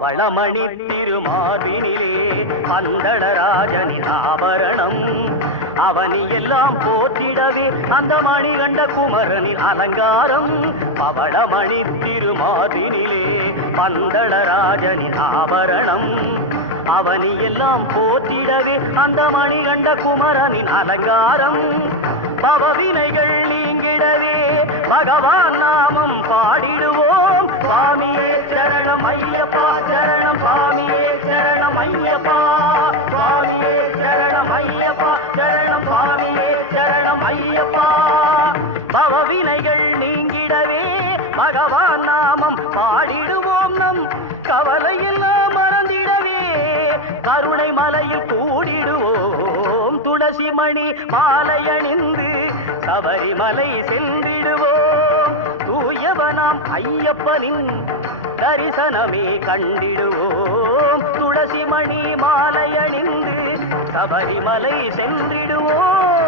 பவளமணி திருமார்பினிலே பந்தளராஜனின் ஆபரணம் அவனி எல்லாம் போற்றிடவே அந்த மணிகண்ட குமரனின் அலங்காரம் பவளமணி திருமார்பினிலே பந்தளராஜனின் ஆபரணம் அவனி எல்லாம் போற்றிடவே அந்த மணிகண்ட குமரனின் அலங்காரம் பவவினைகள் நீங்கிடவே பகவான் நாமம் பாடிடுவோம் சுவாமியே சரணம் ஐயப்பா சரணம் சுவாமியே சரணம் ஐயப்பா சுவாமியே சரணம் ஐயப்பா சரணம் சுவாமியே சரணம் ஐயப்பா பவவினைகள் நீங்கிடவே பகவான் நாமம் பாடிடுவோம் நம் கவலையெல்லாம் மறந்திடவே கருணை மலையில் கூடிடுவோம் துளசி மணி மாலை அணிந்து சபரிமலை சென்றிடுவோம் தூயவனாம் ஐயப்பனின் தரிசனமே கண்டிடுவோம் துளசி மணி மாலை அணிந்து சபரிமலை சென்றிடுவோம்.